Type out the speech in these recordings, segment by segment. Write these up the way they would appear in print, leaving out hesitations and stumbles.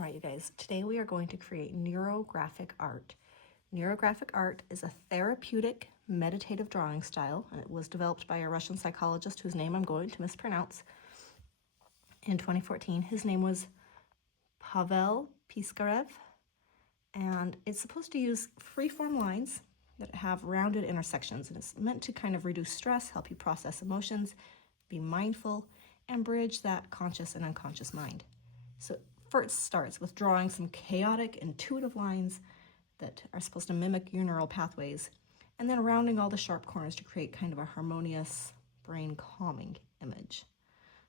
All right, you guys, today we are going to create neurographic art. Neurographic art is a therapeutic meditative drawing style, and it was developed by a Russian psychologist whose name I'm going to mispronounce in 2014. His name was Pavel Piskarev, and it's supposed to use free-form lines that have rounded intersections, and it's meant to kind of reduce stress, help you process emotions, be mindful, and bridge that conscious and unconscious mind. So first starts with drawing some chaotic, intuitive lines that are supposed to mimic your neural pathways, and then rounding all the sharp corners to create kind of a harmonious, brain calming image.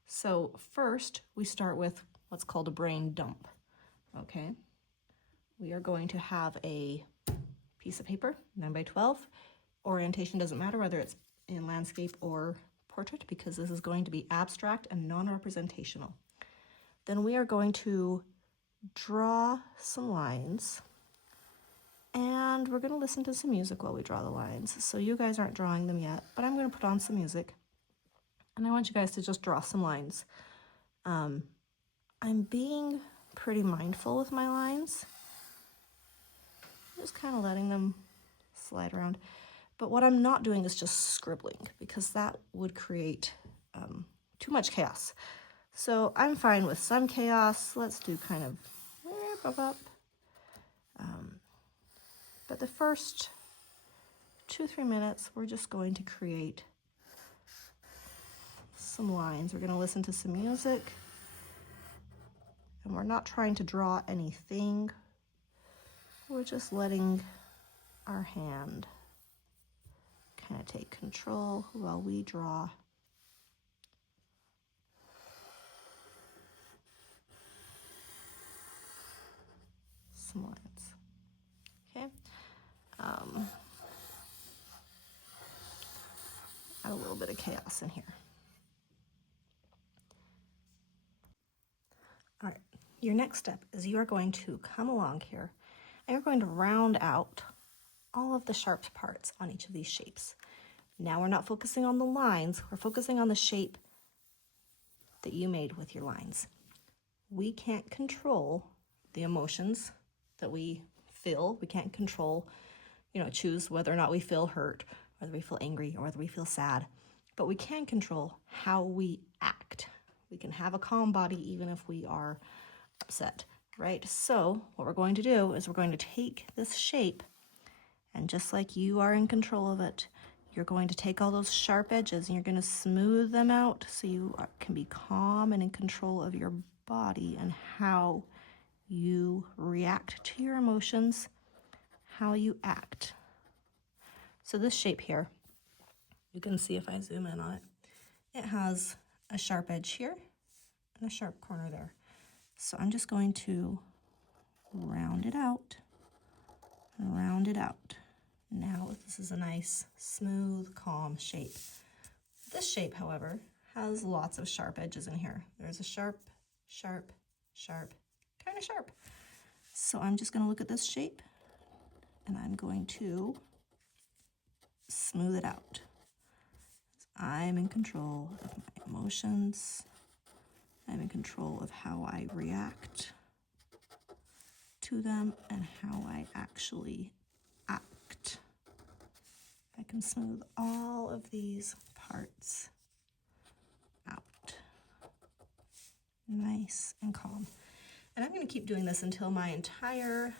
So first, we start with what's called a brain dump, okay? We are going to have a piece of paper, 9 by 12. Orientation doesn't matter whether it's in landscape or portrait, because this is going to be abstract and non-representational. Then we are going to draw some lines, and we're going to listen to some music while we draw the lines. So you guys aren't drawing them yet, but I'm going to put on some music, and I want you guys to just draw some lines. I'm being pretty mindful with my lines, just kind of letting them slide around. But what I'm not doing is just scribbling, because that would create too much chaos. So I'm fine with some chaos. Let's do kind of but the first 2-3 minutes, we're just going to create some lines. We're going to listen to some music, and we're not trying to draw anything. We're just letting our hand kind of take control while we draw. Some lines. Okay. Add a little bit of chaos in here. All right. Your next step is you are going to come along here, and you're going to round out all of the sharp parts on each of these shapes. Now we're not focusing on the lines, we're focusing on the shape that you made with your lines. We can't control the emotions that we feel. We can't control, choose whether or not we feel hurt, whether we feel angry, or whether we feel sad. But we can control how we act. We can have a calm body even if we are upset, right? So what we're going to do is we're going to take this shape, and just like you are in control of it, you're going to take all those sharp edges and you're going to smooth them out so you can be calm and in control of your body and how you react to your emotions, how you act. So this shape here, you can see if I zoom in on it, it has a sharp edge here and a sharp corner there. So I'm just going to round it out and round it out. Now this is a nice, smooth, calm shape. This shape, however, has lots of sharp edges in here. There's a sharp, sharp, sharp, kind of sharp. So I'm just going to look at this shape, and I'm going to smooth it out. I'm in control of my emotions. I'm in control of how I react to them and how I actually act. I can smooth all of these parts out. Nice and calm. And I'm going to keep doing this until my entire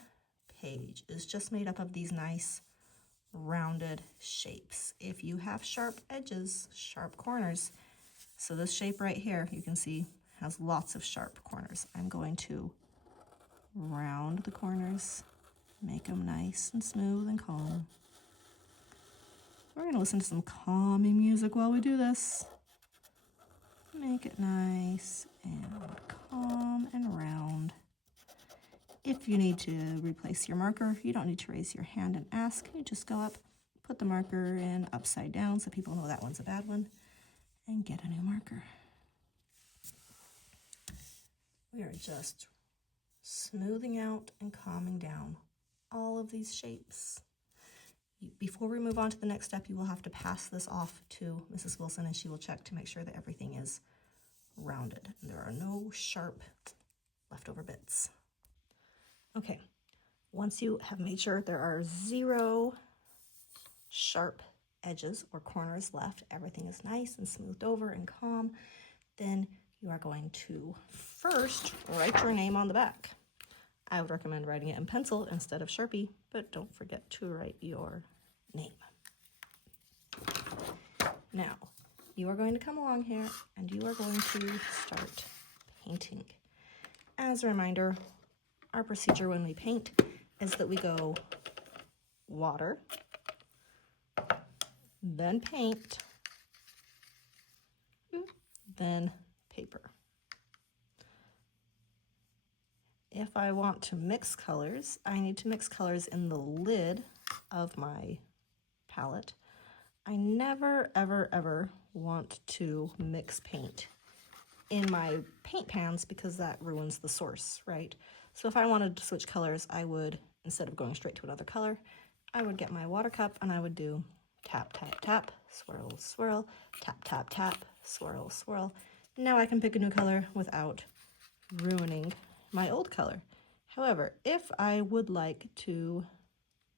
page is just made up of these nice rounded shapes. If you have sharp edges, sharp corners, so this shape right here, you can see has lots of sharp corners. I'm going to round the corners, make them nice and smooth and calm. We're going to listen to some calming music while we do this. Make it nice and calm and round. If you need to replace your marker, you don't need to raise your hand and ask. You just go up, put the marker in upside down so people know that one's a bad one, and get a new marker. We are just smoothing out and calming down all of these shapes. Before we move on to the next step, you will have to pass this off to Mrs. Wilson, and she will check to make sure that everything is rounded. There are no sharp leftover bits. Okay, once you have made sure there are 0 sharp edges or corners left, everything is nice and smoothed over and calm, then you are going to first write your name on the back. I would recommend writing it in pencil instead of Sharpie, but don't forget to write your name. Now, you are going to come along here and you are going to start painting. As a reminder, our procedure when we paint is that we go water, then paint, then paper. If I want to mix colors, I need to mix colors in the lid of my palette. I never, ever, ever want to mix paint in my paint pans because that ruins the source, right? So if I wanted to switch colors, I would, instead of going straight to another color, I would get my water cup and I would do tap, tap, tap, swirl, swirl, tap, tap, tap, swirl, swirl. Now I can pick a new color without ruining my old color. However, if I would like to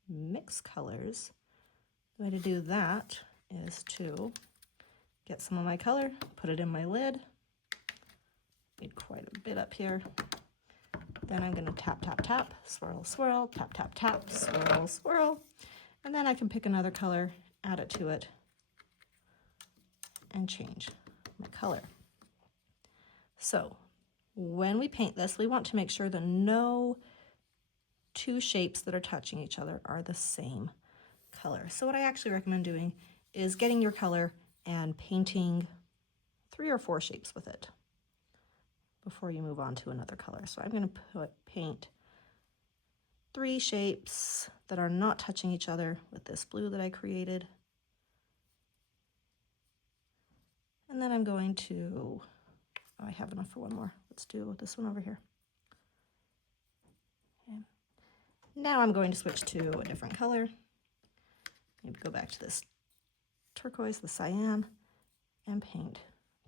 mix colors, the way to do that is to get some of my color, put it in my lid, need quite a bit up here. Then I'm going to tap, tap, tap, swirl, swirl, tap, tap, tap, swirl, swirl. And then I can pick another color, add it to it, and change my color. So when we paint this, we want to make sure that no 2 shapes that are touching each other are the same color. So what I actually recommend doing is getting your color and painting 3 or 4 shapes with it before you move on to another color. So I'm going to paint 3 shapes that are not touching each other with this blue that I created. And then I'm going to, oh, I have enough for one more. Let's do this one over here. Okay. Now I'm going to switch to a different color. Maybe go back to this turquoise, the cyan, and paint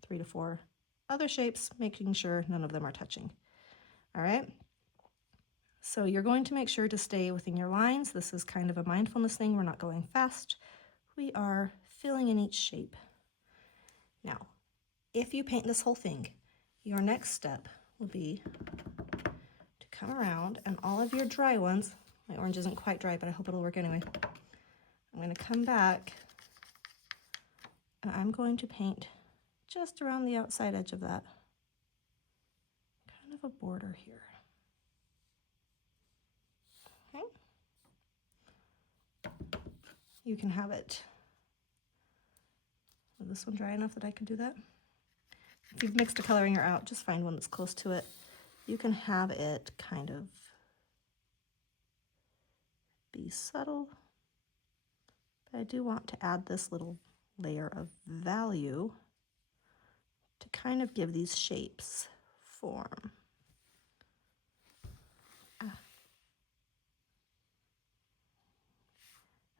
3 to 4 other shapes, making sure none of them are touching. All right. So you're going to make sure to stay within your lines. This is kind of a mindfulness thing. We're not going fast. We are filling in each shape. Now, if you paint this whole thing, your next step will be to come around and all of your dry ones, my orange isn't quite dry, but I hope it'll work anyway. I'm going to come back and I'm going to paint just around the outside edge of that, kind of a border here. Okay. You can have it, is this one dry enough that I can do that? If you've mixed a color and you're out, just find one that's close to it. You can have it kind of be subtle, but I do want to add this little layer of value to kind of give these shapes form.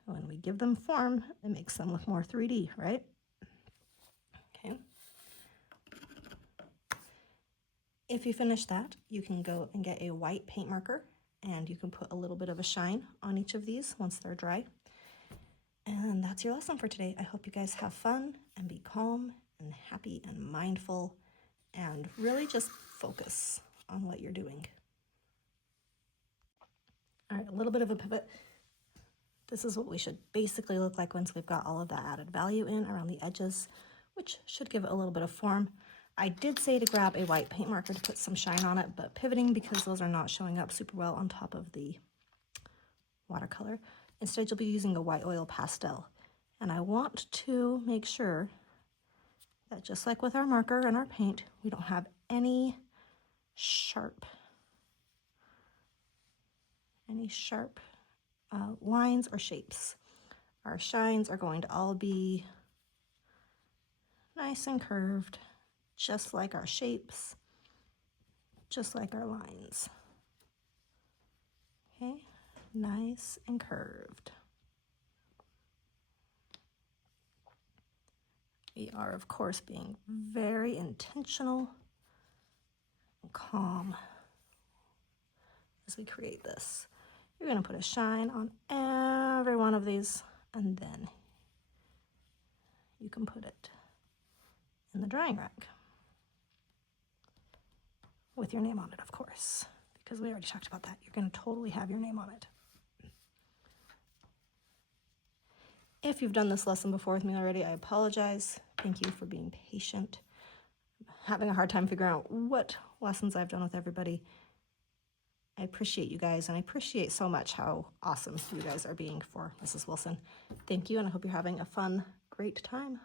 When we give them form, it makes them look more 3D, right? Okay. If you finish that, you can go and get a white paint marker and you can put a little bit of a shine on each of these once they're dry. And that's your lesson for today. I hope you guys have fun and be calm and happy and mindful and really just focus on what you're doing. All right, a little bit of a pivot. This is what we should basically look like once we've got all of that added value in around the edges, which should give it a little bit of form. I did say to grab a white paint marker to put some shine on it, but pivoting because those are not showing up super well on top of the watercolor. Instead, you'll be using a white oil pastel. And I want to make sure that just like with our marker and our paint, we don't have any sharp lines or shapes. Our shines are going to all be nice and curved, just like our shapes, just like our lines. Okay, nice and curved. We are, of course, being very intentional and calm as we create this. You're going to put a shine on every one of these, and then you can put it in the drying rack with your name on it, of course, because we already talked about that. You're going to totally have your name on it. If you've done this lesson before with me already, I apologize. Thank you for being patient. I'm having a hard time figuring out what lessons I've done with everybody. I appreciate you guys, and I appreciate so much how awesome you guys are being for Mrs. Wilson. Thank you, and I hope you're having a fun, great time.